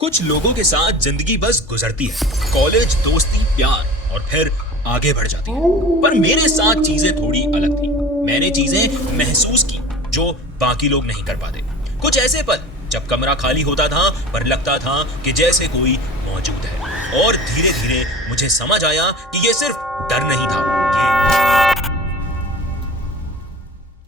कुछ लोगों के साथ जिंदगी बस गुजरती है, कॉलेज, दोस्ती, प्यार और फिर आगे बढ़ जाती है। पर मेरे साथ चीजें थोड़ी अलग थी। मैंने चीजें महसूस की जो बाकी लोग नहीं कर पाते। कुछ ऐसे पल जब कमरा खाली होता था पर लगता था कि जैसे कोई मौजूद है, और धीरे धीरे मुझे समझ आया कि ये सिर्फ डर नहीं था, ये।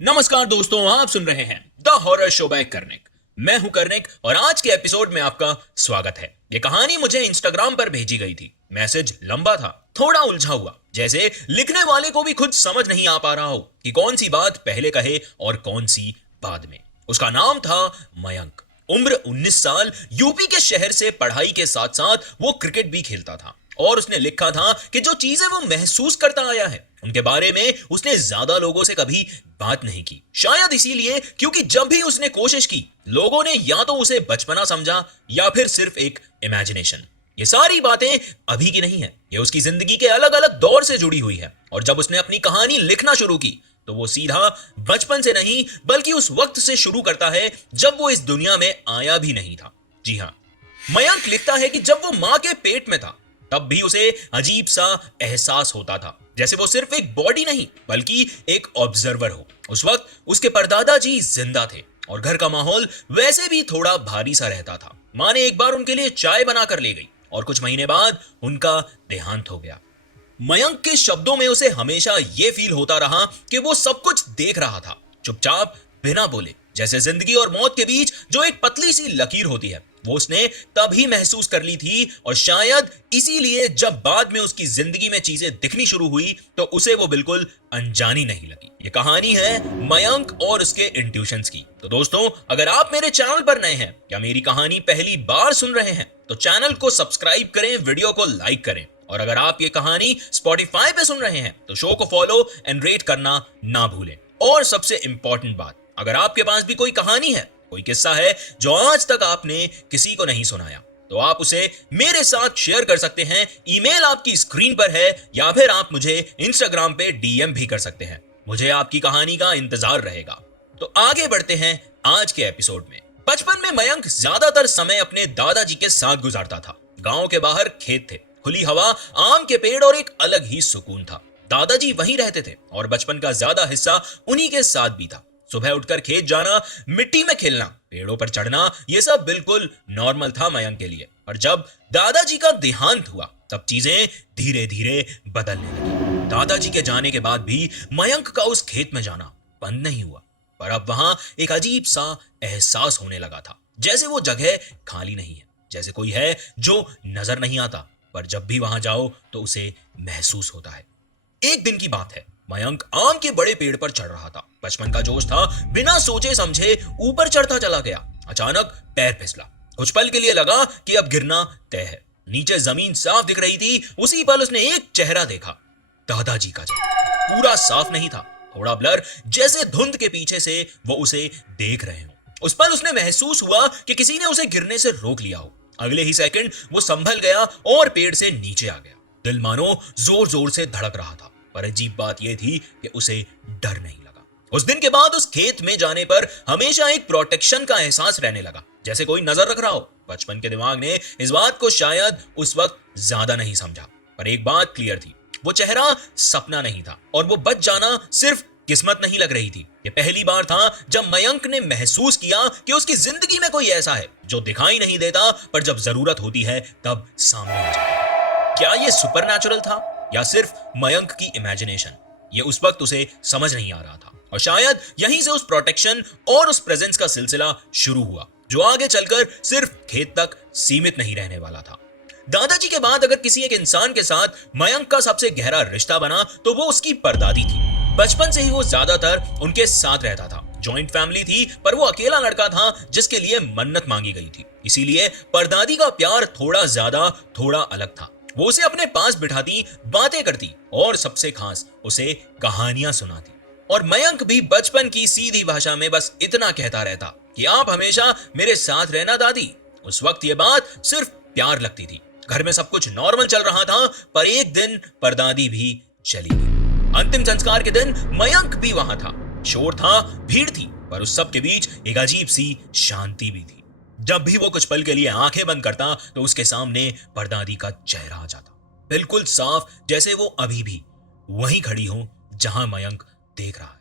नमस्कार दोस्तों, आप सुन रहे हैं the horror show by Karnik. मैं हूं कर्णिक और आज के एपिसोड में आपका स्वागत है। ये कहानी मुझे इंस्टाग्राम पर भेजी गई थी। मैसेज लंबा था, थोड़ा उलझा हुआ, जैसे लिखने वाले को भी खुद समझ नहीं आ पा रहा हो कि कौन सी बात पहले कहे और कौन सी बाद में। उसका नाम था मयंक, उम्र 19 साल, यूपी के शहर से पढ़ाई के साथ साथ वो क्रिकेट भी खेलता था। और उसने लिखा था कि जो चीजें वो महसूस करता आया है उनके बारे में उसने ज्यादा लोगों से कभी बात नहीं की। शायद इसीलिए क्योंकि जब भी उसने कोशिश की, लोगों ने या तो उसे बचपना समझा या फिर सिर्फ एक इमेजिनेशन। ये सारी बातें अभी की नहीं है, ये उसकी जिंदगी के अलग अलग दौर से जुड़ी हुई है। और जब उसने अपनी कहानी लिखना शुरू की तो वो सीधा बचपन से नहीं बल्कि उस वक्त से शुरू करता है जब वो इस दुनिया में आया भी नहीं था। जी हाँ, मयंक लिखता है कि जब वो मां के पेट में था तब भी उसे अजीब सा एहसास होता था, जैसे वो सिर्फ एक बॉडी नहीं बल्कि एक ऑब्जर्वर हो। उस वक्त उसके परदादा जी जिंदा थे और घर का माहौल वैसे भी थोड़ा भारी सा रहता था। मां ने एक बार उनके लिए चाय बनाकर ले गई और कुछ महीने बाद उनका देहांत हो गया। मयंक के शब्दों में उसे हमेशा यह फील होता रहा कि वो सब कुछ देख रहा था, चुपचाप, बिना बोले, जैसे जिंदगी और मौत के बीच जो एक पतली सी लकीर होती है वो उसने तभी महसूस कर ली थी। और शायद इसीलिए जब बाद में उसकी जिंदगी में चीजें दिखनी शुरू हुई तो उसे वो बिल्कुल अनजानी नहीं लगी। ये कहानी है मयंक और उसके इंट्यूशंस की। तो दोस्तों, अगर आप मेरे चैनल पर नए हैं या मेरी कहानी पहली बार सुन रहे हैं तो चैनल को सब्सक्राइब करें, वीडियो को लाइक करें। और अगर आप ये कहानी स्पॉटिफाई पे सुन रहे हैं तो शो को फॉलो एंड रेट करना ना भूलें। और सबसे इंपॉर्टेंट बात, अगर आपके पास भी कोई कहानी है, कोई किस्सा है जो आज तक आपने किसी को नहीं सुनाया, तो आप उसे मेरे साथ शेयर कर सकते हैं। ईमेल आपकी स्क्रीन पर है या फिर आप मुझे इंस्टाग्राम पे डीएम भी कर सकते हैं। मुझे आपकी कहानी का इंतजार रहेगा। तो आगे बढ़ते हैं आज के एपिसोड में। बचपन में मयंक ज्यादातर समय अपने दादाजी के साथ गुजारता था। गांव के बाहर खेत थे, खुली हवा, आम के पेड़ और एक अलग ही सुकून था। दादाजी वहीं रहते थे और बचपन का ज्यादा हिस्सा उन्हीं के साथ भी था। सुबह उठकर खेत जाना, मिट्टी में खेलना, पेड़ों पर चढ़ना, यह सब बिल्कुल नॉर्मल था मयंक के लिए। और जब दादाजी का देहांत हुआ तब चीजें धीरे धीरे बदलने लगी। दादाजी के जाने के बाद भी मयंक का उस खेत में जाना बंद नहीं हुआ, पर अब वहां एक अजीब सा एहसास होने लगा था, जैसे वो जगह खाली नहीं है, जैसे कोई है जो नजर नहीं आता, पर जब भी वहां जाओ तो उसे महसूस होता है। एक दिन की बात है, मयंक आम के बड़े पेड़ पर चढ़ रहा था। बचपन का जोश था, बिना सोचे समझे ऊपर चढ़ता चला गया। अचानक पैर फिसला। कुछ पल के लिए लगा कि अब गिरना तय है। नीचे जमीन साफ दिख रही थी। उसी पल उसने एक चेहरा देखा, दादाजी का चेहरा। पूरा साफ नहीं था, थोड़ा ब्लर, जैसे धुंध के पीछे से वो उसे देख रहे हो। उस पल उसने महसूस हुआ कि किसी ने उसे गिरने से रोक लिया हो। अगले ही सेकंड वो संभल गया और पेड़ से नीचे आ गया। दिल मानो जोर जोर से धड़क रहा था, पर अजीब बात यह थी कि उसे डर नहीं लगा। उस दिन के बाद उस खेत में जाने पर हमेशा एक प्रोटेक्शन का एहसास रहने लगा, जैसे कोई नजर रख रहा हो। बचपन के दिमाग ने इस बात को शायद उस वक्त ज्यादा नहीं समझा, पर एक बात क्लियर थी, वो चेहरा सपना नहीं था और वो बच जाना सिर्फ किस्मत नहीं लग रही थी। ये पहली बार था जब मयंक ने महसूस किया कि उसकी जिंदगी में कोई ऐसा है जो दिखाई नहीं देता, पर जब जरूरत होती है तब सामने आ जाता है। क्या ये सुपरनैचुरल था या सिर्फ मयंक की इमेजिनेशन? ये उस वक्त उसे समझ नहीं आ रहा था। और शायद यहीं से उस प्रोटेक्शन और उस प्रेजेंस का सिलसिला शुरू हुआ, जो आगे चलकर सिर्फ खेत तक सीमित नहीं रहने वाला था। दादाजी के बाद अगर किसी एक इंसान के साथ मयंक का सबसे गहरा रिश्ता बना तो वो उसकी परदादी थी। बचपन से ही वो ज्यादातर उनके साथ रहता था। जॉइंट फैमिली थी, पर वो अकेला लड़का था जिसके लिए मन्नत मांगी गई थी। इसीलिए परदादी का प्यार थोड़ा ज्यादा, थोड़ा अलग था। वो उसे अपने पास बिठाती, बातें करती और सबसे खास उसे कहानियां सुनाती। और मयंक भी बचपन की सीधी भाषा में बस इतना कहता रहता कि आप हमेशा मेरे साथ रहना दादी। उस वक्त ये बात सिर्फ प्यार लगती थी। घर में सब कुछ नॉर्मल चल रहा था, पर एक दिन परदादी भी चली गई। अंतिम संस्कार के दिन मयंक भी वहां था। शोर था, भीड़ थी, पर उस सब के बीच एक अजीब सी शांति भी थी। जब भी वो कुछ पल के लिए आंखें बंद करता तो उसके सामने परदादी का चेहरा आ जाता, बिल्कुल साफ, जैसे वो अभी भी वहीं खड़ी हो जहां मयंक देख रहा है।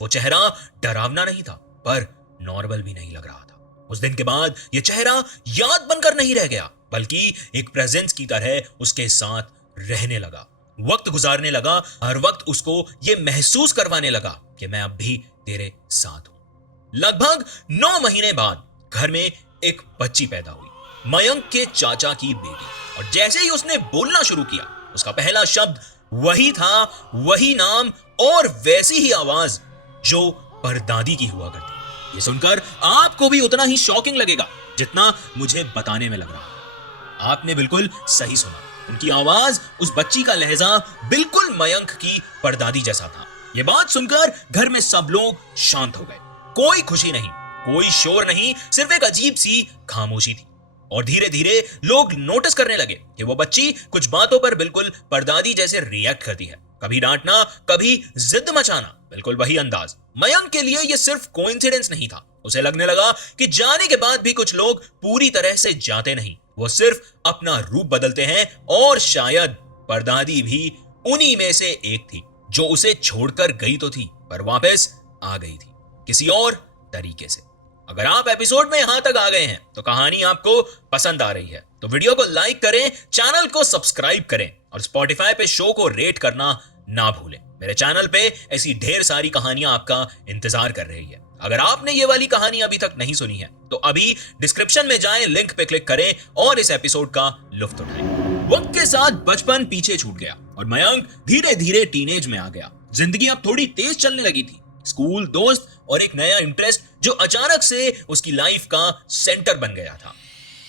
वो चेहरा डरावना नहीं था, पर नॉर्मल भी नहीं लग रहा था। उस दिन के बाद ये चेहरा याद बनकर नहीं रह गया, बल्कि एक प्रेजेंस की तरह उसके साथ रहने लगा, वक्त गुजारने लगा। हर वक्त उसको ये महसूस करवाने लगा कि मैं अब भी तेरे साथ हूं। लगभग 9 महीने बाद घर में एक बच्ची पैदा हुई, मयंक के चाचा की बेटी। और जैसे ही उसने बोलना शुरू किया, उसका पहला शब्द वही था, वही नाम और वैसी ही आवाज जो परदादी की हुआ करती। ये सुनकर आपको भी उतना ही शॉकिंग लगेगा जितना मुझे बताने में लग रहा है। आपने बिल्कुल सही सुना, उनकी आवाज, उस बच्ची का लहजा बिल्कुल मयंक की परदादी जैसा था। ये बात सुनकर घर में सब लोग शांत हो गए। कोई खुशी नहीं, कोई शोर नहीं, सिर्फ एक अजीब सी खामोशी थी। और धीरे धीरे लोग नोटिस करने लगे कि वो बच्ची कुछ बातों पर बिल्कुल परदादी जैसे रिएक्ट करती है। कभी डांटना, कभी जिद मचाना, बिल्कुल वही अंदाज। मयंक के लिए ये सिर्फ कोइंसिडेंस नहीं था। उसे लगने लगा कि जाने के बाद भी कुछ लोग पूरी तरह से जाते नहीं, वो सिर्फ अपना रूप बदलते हैं। और शायद परदादी भी उन्हीं में से एक थी, जो उसे छोड़कर गई तो थी, पर वापस आ गई थी किसी और तरीके से। अगर आप एपिसोड में यहां तक आ गए हैं तो कहानी आपको पसंद आ रही है तो वीडियो को लाइक करें, चैनल को सब्सक्राइब करें और स्पॉटिफाई पे शो को रेट करना ना भूलें। मेरे चैनल पे ऐसी ढेर सारी कहानियां आपका इंतजार कर रही है। अगर आपने ये वाली कहानी अभी तक नहीं सुनी है तो अभी डिस्क्रिप्शन में जाएं, लिंक पे क्लिक करें और इस एपिसोड का लुत्फ उठाएं। वक्त के साथ बचपन पीछे छूट गया और मयंक धीरे धीरे टीनेज में आ गया। जिंदगी अब थोड़ी तेज चलने लगी थी। स्कूल, दोस्त और एक नया इंटरेस्ट जो अचानक से उसकी लाइफ का सेंटर बन गया था।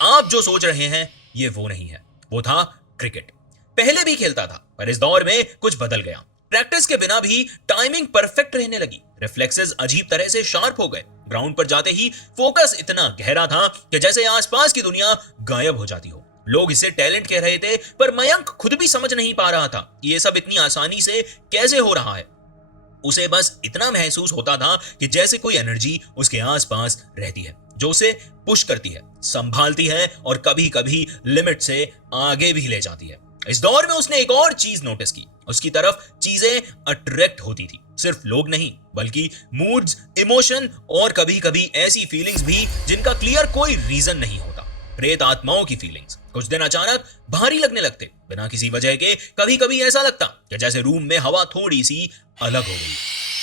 आप जो सोच रहे हैं ये वो नहीं है, वो था क्रिकेट। पहले भी खेलता था, पर इस दौर में कुछ बदल गया। प्रैक्टिस के बिना भी टाइमिंग परफेक्ट रहने लगी, रिफ्लेक्सेस अजीब तरह से शार्प हो गए। ग्राउंड पर जाते ही फोकस इतना गहरा था कि जैसे आसपास की दुनिया गायब हो जाती हो। लोग इसे टैलेंट कह रहे थे, पर मयंक खुद भी समझ नहीं पा रहा था कि ये सब इतनी आसानी से कैसे हो रहा है। उसे बस इतना महसूस होता था कि जैसे कोई एनर्जी उसके आसपास रहती है, जो उसे पुश करती है, संभालती है और कभी कभी लिमिट से आगे भी ले जाती है। इस दौर में उसने एक और चीज नोटिस की, उसकी तरफ चीजें अट्रैक्ट होती थी। सिर्फ लोग नहीं, बल्कि मूड्स, इमोशन और कभी कभी ऐसी फीलिंग्स भी जिनका क्लियर कोई रीजन नहीं होता। प्रेत आत्माओं की फीलिंग्स कुछ दिन अचानक भारी लगने लगते, बिना किसी वजह के। कभी कभी ऐसा लगता कि जैसे रूम में हवा थोड़ी सी अलग हो गई।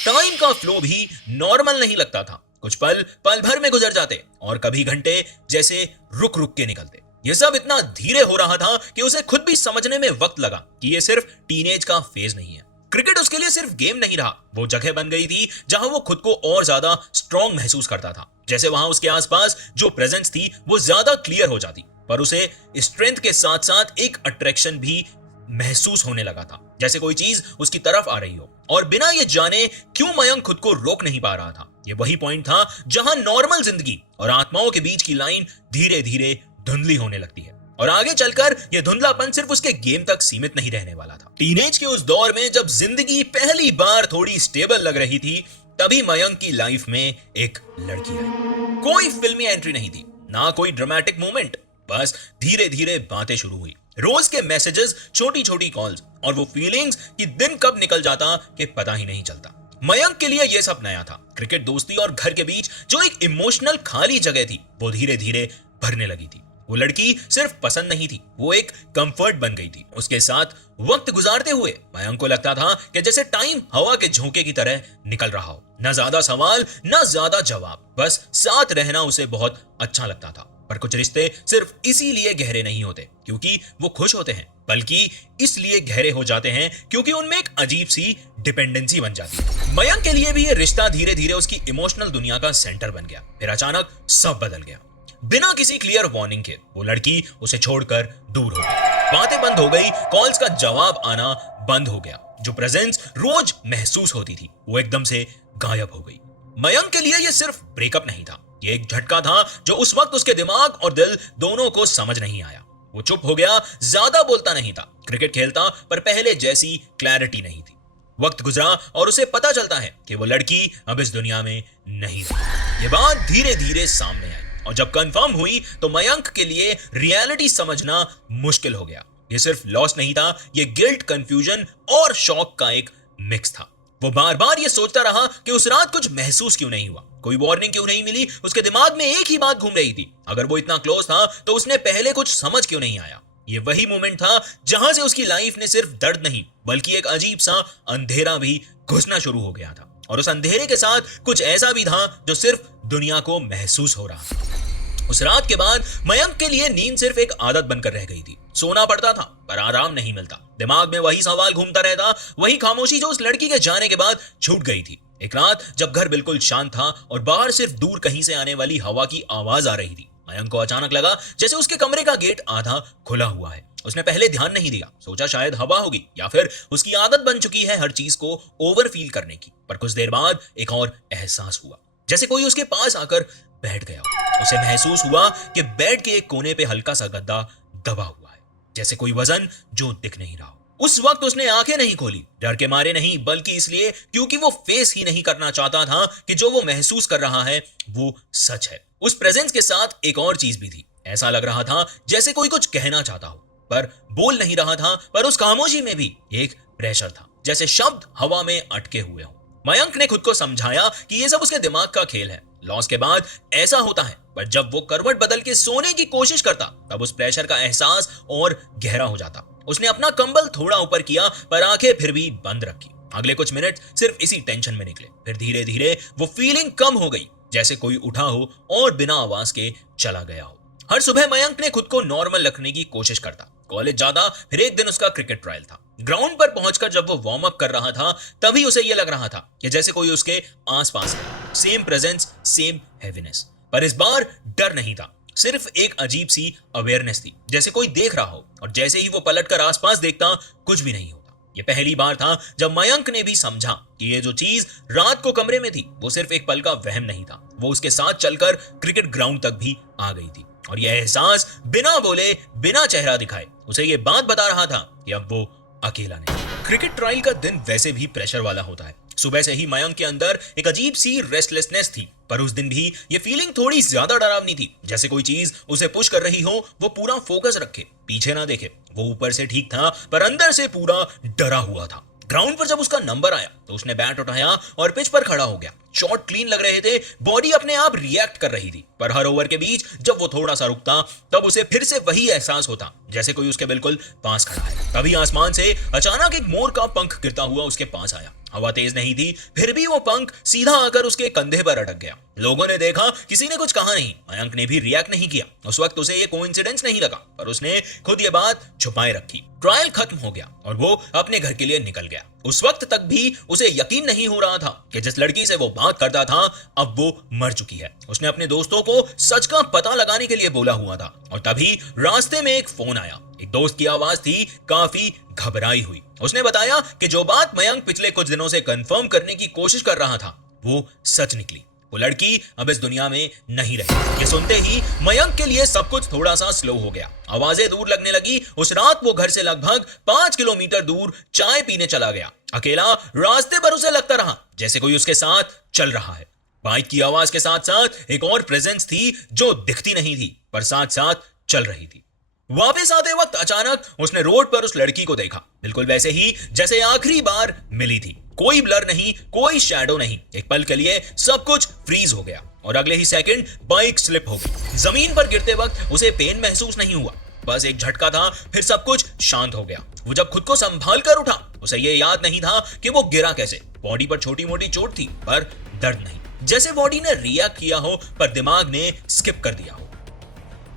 टाइम का फ्लो भी नॉर्मल नहीं लगता था। कुछ पल पल भर में गुजर जाते और कभी घंटे जैसे रुक रुक के निकलते। यह सब इतना धीरे हो रहा था कि उसे खुद भी समझने में वक्त लगा कि यह सिर्फ टीनेज का फेज नहीं है। क्रिकेट उसके लिए सिर्फ गेम नहीं रहा, वो जगह बन गई थी जहां वो खुद को और ज्यादा स्ट्रॉन्ग महसूस करता था। जैसे वहां उसके आसपास जो प्रेजेंस थी वो ज्यादा क्लियर हो जाती, पर उसे स्ट्रेंथ के साथ साथ एक अट्रैक्शन भी महसूस होने लगा था, जैसे कोई चीज उसकी तरफ आ रही हो। और बिना ये जाने क्यों मयंक खुद को रोक नहीं पा रहा था। ये वही पॉइंट था जहां नॉर्मल जिंदगी और आत्माओं के बीच की लाइन धीरे धीरे धुंधली होने लगती है। और आगे चलकर यह धुंधलापन सिर्फ उसके गेम तक सीमित नहीं रहने वाला था। टीनेज के उस दौर में जब जिंदगी पहली बार थोड़ी स्टेबल लग रही थी, तभी मयंक की लाइफ में एक लड़की आई। कोई फिल्मी एंट्री नहीं थी, ना कोई ड्रामेटिक मोमेंट, बस धीरे धीरे बातें शुरू हुई। रोज के मैसेजेस, छोटी छोटी कॉल्स और वो फीलिंग्स कि दिन कब निकल जाता कि पता ही नहीं चलता। मयंक के लिए यह सब नया था। क्रिकेट, दोस्ती और घर के बीच जो एक इमोशनल खाली जगह थी, वो धीरे धीरे भरने लगी थी। वो लड़की सिर्फ पसंद नहीं थी, वो एक कंफर्ट बन गई थी। उसके साथ वक्त गुजारते हुए मयंक को लगता था कि जैसे टाइम हवा के झोंके की तरह निकल रहा हो। न ज्यादा सवाल, न ज्यादा जवाब, बस साथ रहना उसे बहुत अच्छा लगता था। पर कुछ रिश्ते सिर्फ इसीलिए गहरे नहीं होते क्योंकि वो खुश होते हैं, बल्कि इसलिए गहरे हो जाते हैं क्योंकि उनमें एक अजीब सी डिपेंडेंसी बन जाती है। मयंक के लिए भी ये रिश्ता धीरे धीरे उसकी इमोशनल दुनिया का सेंटर बन गया। फिर अचानक सब बदल गया। बिना किसी क्लियर वार्निंग के वो लड़की उसे छोड़कर दूर हो गई। बातें बंद हो गई, कॉल्स का जवाब आना बंद हो गया। जो प्रेजेंस रोज महसूस होती थी वो एकदम से गायब हो गई। मयंक के लिए ये सिर्फ ब्रेकअप नहीं था, ये एक झटका था जो उस वक्त उसके दिमाग और दिल दोनों को समझ नहीं आया। वो चुप हो गया, ज्यादा बोलता नहीं था, क्रिकेट खेलता, पर पहले जैसी क्लैरिटी नहीं थी। वक्त गुजरा और उसे पता चलता है कि वो लड़की अब इस दुनिया में नहीं रही। ये बात धीरे धीरे सामने आई। और जब कंफर्म हुई तो मयंक के लिए रियलिटी समझना मुश्किल हो गया। ये सिर्फ लॉस नहीं था, ये गिल्ट, कंफ्यूजन और शॉक का एक मिक्स था। वो बार बार ये सोचता रहा कि उस रात कुछ महसूस क्यों नहीं हुआ, कोई वार्निंग क्यों नहीं मिली। उसके दिमाग में एक ही बात घूम रही थी, अगर वो इतना क्लोज था तो उसने पहले कुछ समझ क्यों नहीं आया। ये वही मोमेंट था जहां से उसकी लाइफ ने सिर्फ दर्द नहीं बल्कि एक अजीब सा अंधेरा भी घुसना शुरू हो गया था। और उस अंधेरे के साथ कुछ ऐसा भी था जो सिर्फ दुनिया को महसूस हो रहा था। उस रात के बाद मयंक के लिए नींद सिर्फ एक आदत बनकर रह गई थी। सोना पड़ता था पर आराम नहीं मिलता, दिमाग में वही सवाल घूमता रहता, वही खामोशी जो उस लड़की के जाने के बाद छूट गई थी। एक रात जब घर बिल्कुल शांत था और बाहर सिर्फ दूर कहीं से आने वाली हवा की आवाज आ रही थी, मयंक को अचानक लगा जैसे उसके कमरे का गेट आधा खुला हुआ है। उसने पहले ध्यान नहीं दिया, सोचा शायद हवा होगी या फिर उसकी आदत बन चुकी है हर चीज को ओवर फील करने की। पर कुछ देर बाद एक और एहसास हुआ, जैसे कोई उसके पास आकर बैठ गया। उसे महसूस हुआ कि बेड के एक कोने पे हल्का सा गद्दा दबा हुआ है, जैसे कोई वजन जो दिख नहीं रहा। उस वक्त उसने आंखें नहीं खोली, डर के मारे नहीं बल्कि इसलिए क्योंकि वो फेस ही नहीं करना चाहता था कि जो वो महसूस कर रहा है वो सच है। उस प्रेजेंस के साथ एक और चीज भी थी, ऐसा लग रहा था जैसे कोई कुछ कहना चाहता हो पर बोल नहीं रहा था। पर उस खामोशी में भी एक प्रेशर था, जैसे शब्द हवा में अटके हुए हो। मयंक ने खुद को समझाया कि ये सब उसके दिमाग का खेल है, लॉस के बाद ऐसा होता है। पर जब वो करवट बदल के सोने की कोशिश करता तब उस प्रेशर का एहसास और गहरा हो जाता। उसने अपना कंबल थोड़ा ऊपर किया पर आंखें फिर भी बंद रखी। अगले कुछ मिनट सिर्फ इसी टेंशन में निकले। फिर धीरे धीरे वो फीलिंग कम हो गई, जैसे कोई उठा हो और बिना आवाज के चला गया हो। हर सुबह मयंक ने खुद को नॉर्मल रखने की कोशिश करता, कॉलेज जाता। फिर एक दिन उसका क्रिकेट ट्रायल था। ग्राउंड पर पहुंचकर जब वो वार्म अप कर रहा था तभी उसे यह लग रहा था कि जैसे कोई उसके आसपास है। Same presence, same heaviness. पर इस बार डर नहीं था, सिर्फ एक अजीब सी अवेयरनेस थी, जैसे कोई देख रहा हो। और जैसे ही वो पलटकर आसपास देखता कुछ भी नहीं होता। ये पहली बार था जब मयंक ने भी समझा कि ये जो चीज रात को कमरे में थी वो सिर्फ एक पल का वहम नहीं था, वो उसके साथ चलकर क्रिकेट ग्राउंड तक भी आ गई थी। और यह एहसास बिना बोले, बिना चेहरा दिखाए उसे ये बात बता रहा था कि अब वो अकेला नहीं। क्रिकेट ट्रायल का दिन वैसे भी प्रेशर वाला होता है। सुबह से ही मयंक के अंदर एक अजीब सी रेस्टलेसनेस थी, पर उस दिन भी ये फीलिंग थोड़ी ज्यादा डरावनी थी, जैसे कोई चीज उसे पुश कर रही हो। वो पूरा फोकस रखे, पीछे ना देखे। वो ऊपर से ठीक था पर अंदर से पूरा डरा हुआ था। ग्राउंड पर जब उसका नंबर आया तो उसने बैट उठाया और पिच पर खड़ा हो गया। शॉट क्लीन लग रहे थे, बॉडी अपने आप रिएक्ट कर रही थी। पर हर ओवर के बीच जब वो थोड़ा सा रुकता तब उसे फिर से वही एहसास होता जैसे कोई उसके बिल्कुल पास खड़ा है। तभी आसमान से अचानक एक मोर का पंख गिरता हुआ उसके पास आया। हवा तेज नहीं थी, फिर भी वो पंख सीधा आकर उसके कंधे पर अटक गया। लोगों ने देखा, किसी ने कुछ कहा नहीं, मयंक ने भी रिएक्ट नहीं किया। उस वक्त उसे ये कोइंसिडेंस नहीं लगा, पर उसने खुद ये बात छुपाए रखी। ट्रायल खत्म हो गया और वो अपने घर के लिए निकल गया। उस वक्त तक भी उसे यकीन नहीं हो रहा था कि जिस लड़की से वो बात करता था अब वो मर चुकी है। उसने अपने दोस्तों को सच का पता लगाने के लिए बोला हुआ था और तभी रास्ते में एक फोन आया। एक दोस्त की आवाज थी, काफी घबराई हुई। उसने बताया कि जो बात मयंक पिछले कुछ दिनों से कंफर्म करने की कोशिश कर रहा था वो सच निकली। वो लड़की अब इस दुनिया में नहीं रही। ये सुनते ही मयंक के लिए सब कुछ थोड़ा सा स्लो हो गया। आवाजें दूर लगने लगी। उस रात वो घर से लगभग 5 किलोमीटर दूर चाय पीने चला गया। अकेला रास्ते पर उसे लगता रहा जैसे कोई उसके साथ चल रहा है। बाइक की आवाज के साथ साथ एक और प्रेजेंस थी जो दिखती नहीं थी पर साथ साथ चल रही थी। वापस आते वक्त अचानक उसने रोड पर उस लड़की को देखा, बिल्कुल वैसे ही जैसे आखिरी बार मिली थी। कोई ब्लर नहीं, कोई शैडो नहीं। एक पल के लिए सब कुछ फ्रीज हो गया और अगले ही सेकंड बाइक स्लिप हो गई। जमीन पर गिरते वक्त उसे पेन महसूस नहीं हुआ, बस एक झटका था। फिर सब कुछ शांत हो गया। वो जब खुद को संभाल कर उठा उसे ये याद नहीं था कि वो गिरा कैसे। बॉडी पर छोटी मोटी चोट थी पर दर्द नहीं, जैसे बॉडी ने रिएक्ट किया हो पर दिमाग ने स्किप कर दिया हो।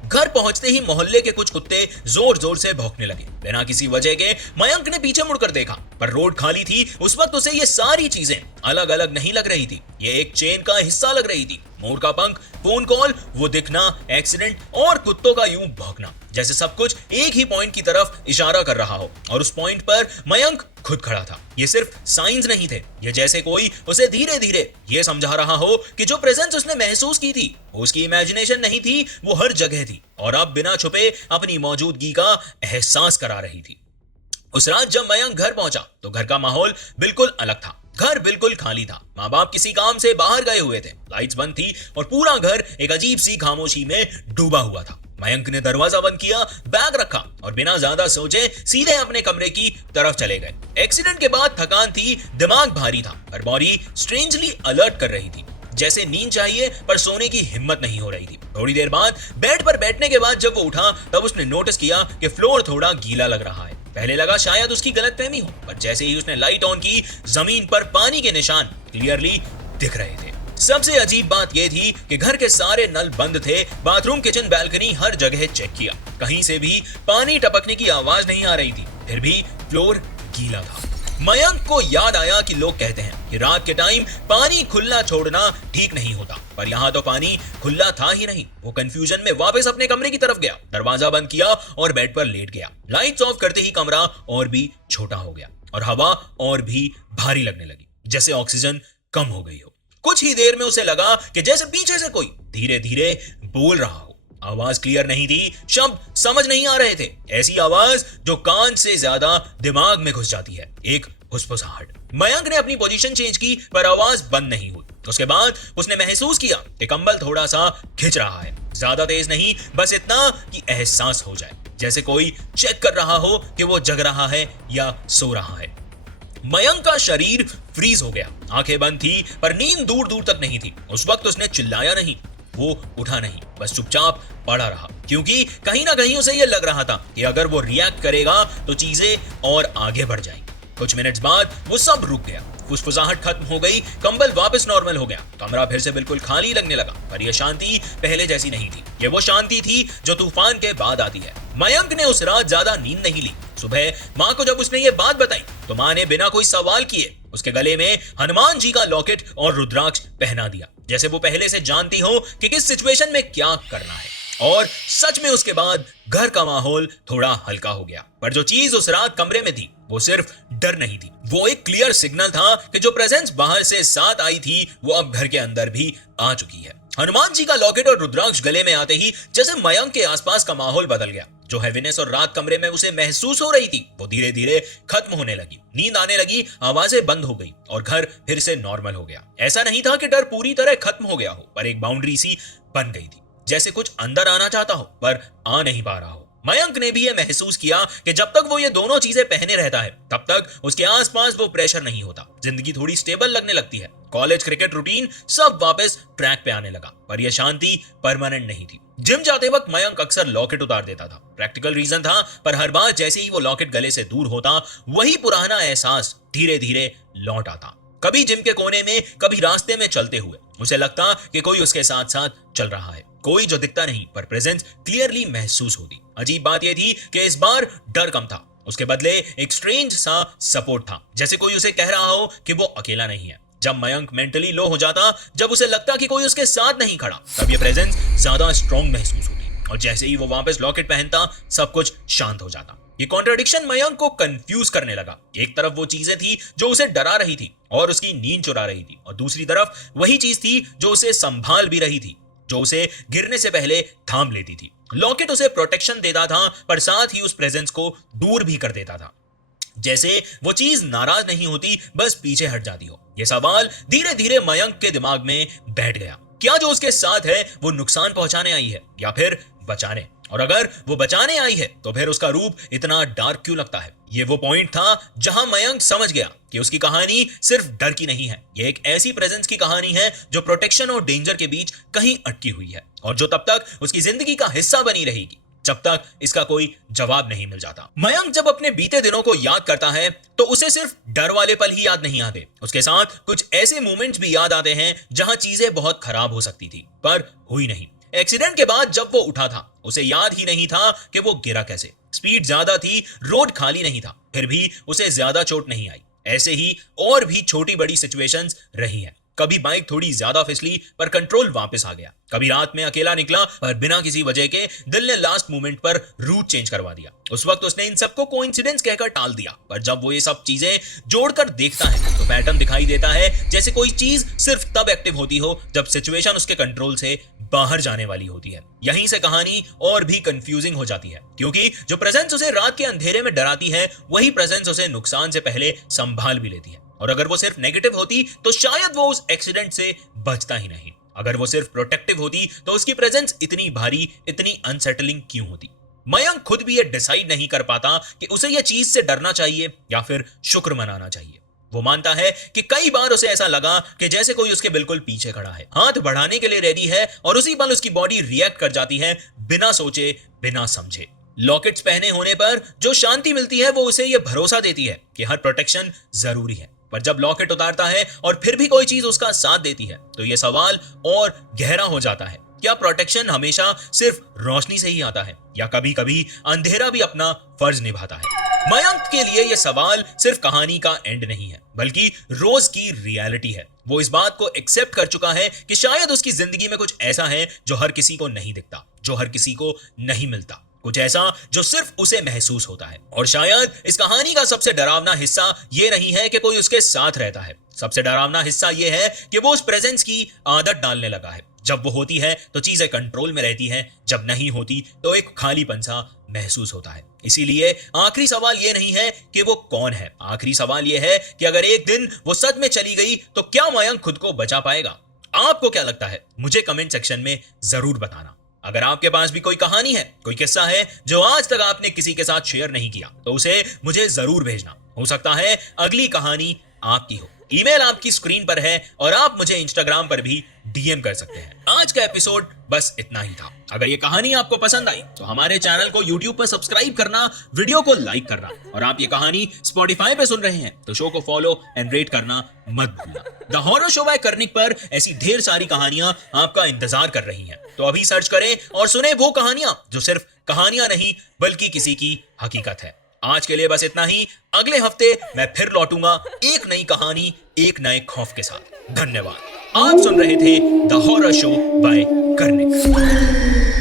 घर पहुंचते ही मोहल्ले के कुछ कुत्ते जोर जोर से भौंकने लगे। बिना किसी वजह के मयंक ने पीछे मुड़कर देखा पर रोड खाली थी। उस वक्त उसे ये सारी चीजें अलग अलग नहीं लग रही थी, ये एक चेन का हिस्सा लग रही थी। मोर का पंख, फोन कॉल, वो दिखना, एक्सीडेंट और कुत्तों का यूं भौंकना, जैसे सब कुछ एक ही पॉइंट की तरफ इशारा कर रहा हो। और उस पॉइंट पर मयंक खुद खड़ा था। ये सिर्फ साइंस नहीं थे, ये जैसे कोई उसे धीरे धीरे ये समझा रहा हो कि जो प्रेजेंस उसने महसूस की थी वो उसकी इमेजिनेशन नहीं थी, वो हर जगह थी और अब बिना छुपे अपनी मौजूदगी का एहसास करा रही थी। उस रात जब मयंक घर पहुंचा तो घर का माहौल बिल्कुल अलग था। घर बिल्कुल खाली था। माँ बाप किसी काम से बाहर गए हुए थे, लाइट्स बंद थी और पूरा घर एक अजीब सी खामोशी में डूबा हुआ था। मयंक ने दरवाजा बंद किया, बैग रखा और बिना ज्यादा सोचे सीधे अपने कमरे की तरफ चले गए। एक्सीडेंट के बाद थकान थी, दिमाग भारी था और बॉडी स्ट्रेंजली अलर्ट कर रही थी, जैसे नींद चाहिए पर सोने की हिम्मत नहीं हो रही थी। थोड़ी देर बाद बेड पर बैठने के बाद जब वो उठा तब उसने नोटिस किया कि फ्लोर थोड़ा गीला लग रहा है। पहले लगा शायद उसकी गलतफहमी हो, पर जैसे ही उसने लाइट ऑन की जमीन पर पानी के निशान क्लियरली दिख रहे थे। सबसे अजीब बात यह थी कि घर के सारे नल बंद थे, बाथरूम, किचन, बैल्कनी, हर जगह चेक किया, कहीं से भी पानी टपकने की आवाज नहीं आ रही थी, फिर भी फ्लोर गीला था। मयंक को याद आया कि लोग कहते हैं कि रात के टाइम पानी खुला छोड़ना ठीक नहीं होता, पर यहाँ तो पानी खुला था ही नहीं। वो कंफ्यूजन में वापस अपने कमरे की तरफ गया, दरवाजा बंद किया और बेड पर लेट गया। लाइट्स ऑफ करते ही कमरा और भी छोटा हो गया और हवा और भी भारी लगने लगी, जैसे ऑक्सीजन कम हो गई हो। कुछ ही देर में उसे लगा कि जैसे पीछे से कोई धीरे धीरे बोल रहा हो। आवाज क्लियर नहीं थी, शब्द समझ नहीं आ रहे थे, ऐसी आवाज जो कान से ज्यादा दिमाग में घुस जाती है, एक फुसफुसाहट। मयंक ने अपनी पोजीशन चेंज की पर आवाज बंद नहीं हुई। उसके बाद उसने महसूस किया कि कंबल थोड़ा सा खिंच रहा है, ज्यादा तेज नहीं, बस इतना कि एहसास हो जाए, जैसे कोई चेक कर रहा हो कि वो जग रहा है या सो रहा है। मयंक का शरीर फ्रीज हो गया, आंखें बंद थी पर नींद दूर दूर तक नहीं थी। उस वक्त उसने चिल्लाया नहीं, वो उठा नहीं, बस चुपचाप पड़ा रहा, क्योंकि कहीं ना कहीं उसे यह लग रहा था कि अगर वो रिएक्ट करेगा तो चीजें और आगे बढ़ जाएंगी। कुछ मिनट्स बाद वो सब रुक गया, फुसफुसाहट खत्म हो गई, कंबल वापस नॉर्मल हो गया, कमरा फिर से बिल्कुल खाली लगने लगा। पर यह शांति पहले जैसी नहीं थी, ये वो शांति थी जो तूफान के बाद आती है। मयंक ने उस रात ज्यादा नींद नहीं ली। सुबह माँ को जब उसने ये बात बताई तो माँ ने बिना कोई सवाल किए उसके गले में हनुमान जी का लॉकेट और रुद्राक्ष पहना दिया, जैसे वो पहले से जानती हो कि किस सिचुएशन में क्या करना है। और सच में उसके बाद घर का माहौल थोड़ा हल्का हो गया। पर जो चीज उस रात कमरे में थी वो सिर्फ डर नहीं थी, वो एक क्लियर सिग्नल था कि जो प्रेजेंस बाहर से साथ आई थी वो अब घर के अंदर भी आ चुकी है। हनुमान जी का लॉकेट और रुद्राक्ष गले में आते ही जैसे मयंक के आसपास का माहौल बदल गया। जो हैवीनेस और रात कमरे में उसे महसूस हो रही थी वो धीरे धीरे खत्म होने लगी, नींद आने लगी, आवाजें बंद हो गई और घर फिर से नॉर्मल हो गया। ऐसा नहीं था कि डर पूरी तरह खत्म हो गया हो, पर एक बाउंड्री सी बन गई थी, जैसे कुछ अंदर आना चाहता हो पर आ नहीं पा रहा हो। मयंक ने भी यह महसूस किया कि जब तक वो ये दोनों चीजें पहने रहता है तब तक उसके आसपास वो प्रेशर नहीं होता, जिंदगी थोड़ी स्टेबल लगने लगती है। कॉलेज, क्रिकेट, रूटीन सब वापस ट्रैक पे आने लगा, पर यह शांति परमानेंट नहीं थी। जिम जाते वक्त मयंक अक्सर लॉकेट उतार देता था, प्रैक्टिकल रीजन था, पर हर बार जैसे ही वो लॉकेट गले से दूर होता वही पुराना एहसास धीरे धीरे लौट आता। कभी जिम के कोने में, कभी रास्ते में चलते हुए उसे लगता कि कोई उसके साथ साथ चल रहा है, कोई जो दिखता नहीं पर प्रेजेंस क्लियरली महसूस होती। अजीब बात यह थी कि इस बार डर कम था, उसके बदले एक स्ट्रेंज सा सपोर्ट था, जैसे कोई उसे कह रहा हो कि वो अकेला नहीं है। जब मयंक मेंटली लो हो जाता, जब उसे लगता कि कोई उसके साथ नहीं खड़ा, तब ये प्रेजेंस ज्यादा स्ट्रॉन्ग महसूस होती और जैसे ही वो वापस लॉकेट पहनता सब कुछ शांत हो जाता। ये कॉन्ट्रडिक्शन मयंक को कंफ्यूज करने लगा। एक तरफ वो चीजें थी जो उसे डरा रही थी और उसकी नींद चुरा रही थी, और दूसरी तरफ वही चीज थी जो उसे संभाल भी रही थी, जो उसे गिरने से पहले थाम लेती थी। लॉकेट उसे प्रोटेक्शन देता था पर साथ ही उस प्रेजेंस को दूर भी कर देता था, जैसे वो चीज नाराज नहीं होती, बस पीछे हट जाती हो। ये सवाल धीरे धीरे मयंक के दिमाग में बैठ गया, क्या जो उसके साथ है वो नुकसान पहुंचाने आई है या फिर बचाने? और अगर वो बचाने आई है तो फिर उसका रूप इतना डार्क क्यों लगता है? ये वो पॉइंट था जहां मयंक समझ गया कि उसकी कहानी सिर्फ डर की नहीं है, ये एक ऐसी प्रेजेंस की कहानी है जो प्रोटेक्शन और डेंजर के बीच कहीं अटकी हुई है, और जो तब तक उसकी जिंदगी का हिस्सा बनी रहेगी जब तक इसका कोई जवाब नहीं मिल जाता। मयंक जब अपने बीते दिनों को याद करता है तो उसे सिर्फ डर वाले पल ही याद नहीं आते, उसके साथ कुछ ऐसे मोमेंट्स भी याद आते हैं जहां चीजें बहुत खराब हो सकती थी पर हुई नहीं। एक्सीडेंट के बाद जब वो उठा था उसे याद ही नहीं था कि वो गिरा कैसे। स्पीड ज्यादा थी, रोड खाली नहीं था, फिर भी उसे ज्यादा चोट नहीं आई। ऐसे ही और भी छोटी बड़ी सिचुएशंस रही हैं। कभी बाइक थोड़ी ज्यादा फिसली पर कंट्रोल वापस आ गया, कभी रात में अकेला निकला पर बिना किसी वजह के दिल ने लास्ट मोमेंट पर रूट चेंज करवा दिया। उस वक्त उसने इन सबको कोइंसिडेंस कहकर टाल दिया, पर जब वो ये सब चीजें जोड़कर देखता है तो पैटर्न दिखाई देता है, जैसे कोई चीज सिर्फ तब एक्टिव होती हो जब सिचुएशन उसके कंट्रोल से बाहर जाने वाली होती है। यहीं से कहानी और भी कंफ्यूजिंग हो जाती है, क्योंकि जो प्रेजेंस उसे रात के अंधेरे में डराती है, वही प्रेजेंस उसे नुकसान से पहले संभाल भी लेती है। और अगर वो सिर्फ नेगेटिव होती तो शायद वो उस एक्सीडेंट से बचता ही नहीं। अगर वो सिर्फ प्रोटेक्टिव होती तो उसकी प्रेजेंस इतनी भारी, इतनी अनसेटलिंग क्यों होती। मयंक खुद भी ये डिसाइड नहीं कर पाता कि उसे ये चीज से डरना चाहिए या फिर शुक्र मनाना चाहिए। वो मानता है कि कई बार उसे ऐसा लगा कि जैसे कोई उसके बिल्कुल पीछे खड़ा है, हाथ बढ़ाने के लिए रेडी है, और उसी पल उसकी बॉडी रिएक्ट कर जाती है बिना सोचे, बिना समझे। लॉकेट्स पहने होने पर जो शांति मिलती है वो उसे ये भरोसा देती है कि हर प्रोटेक्शन जरूरी है। पर जब लॉकेट उतारता है और फिर भी कोई चीज उसका साथ देती है तो यह सवाल और गहरा हो जाता है। क्या प्रोटेक्शन हमेशा सिर्फ रोशनी से ही आता है, या कभी कभी अंधेरा भी अपना फर्ज निभाता है? मयंक के लिए यह सवाल सिर्फ कहानी का एंड नहीं है, बल्कि रोज की रियलिटी है। वो इस बात को एक्सेप्ट कर चुका है कि शायद उसकी जिंदगी में कुछ ऐसा है जो हर किसी को नहीं दिखता, जो हर किसी को नहीं मिलता, कुछ ऐसा जो सिर्फ उसे महसूस होता है। और शायद इस कहानी का सबसे डरावना हिस्सा ये नहीं है कि कोई उसके साथ रहता है, सबसे डरावना हिस्सा ये है कि वो उस प्रेजेंस की आदत डालने लगा है। जब वो होती है तो चीजें कंट्रोल में रहती हैं, जब नहीं होती तो एक खालीपन सा महसूस होता है। इसीलिए आखिरी सवाल ये नहीं है कि वो कौन है, आखिरी सवाल ये है कि अगर एक दिन वो सच में चली गई तो क्या मयंक खुद को बचा पाएगा? आपको क्या लगता है? मुझे कमेंट सेक्शन में जरूर बताना। अगर आपके पास भी कोई कहानी है, कोई किस्सा है जो आज तक आपने किसी के साथ शेयर नहीं किया, तो उसे मुझे जरूर भेजना। हो सकता है अगली कहानी आपकी हो। ईमेल आपकी स्क्रीन पर है और आप मुझे इंस्टाग्राम पर भी डीएम कर सकते हैं। आज का एपिसोड बस इतना ही था। अगर ये कहानी आपको पसंद आई तो हमारे चैनल को यूट्यूब पर सब्सक्राइब करना, वीडियो को लाइक करना, और आप ये कहानी स्पॉटिफाई पे सुन रहे हैं तो शो को फॉलो एंड रेट करना मत भूलना। The horror show by Karnik पर ऐसी ढेर सारी कहानियां आपका इंतजार कर रही हैं, तो अभी सर्च करें और सुने वो कहानियां जो सिर्फ कहानियां नहीं बल्कि किसी की हकीकत है। आज के लिए बस इतना ही। अगले हफ्ते मैं फिर लौटूंगा एक नई कहानी, एक नए खौफ के साथ। धन्यवाद। आप सुन रहे थे the horror show by Kernig.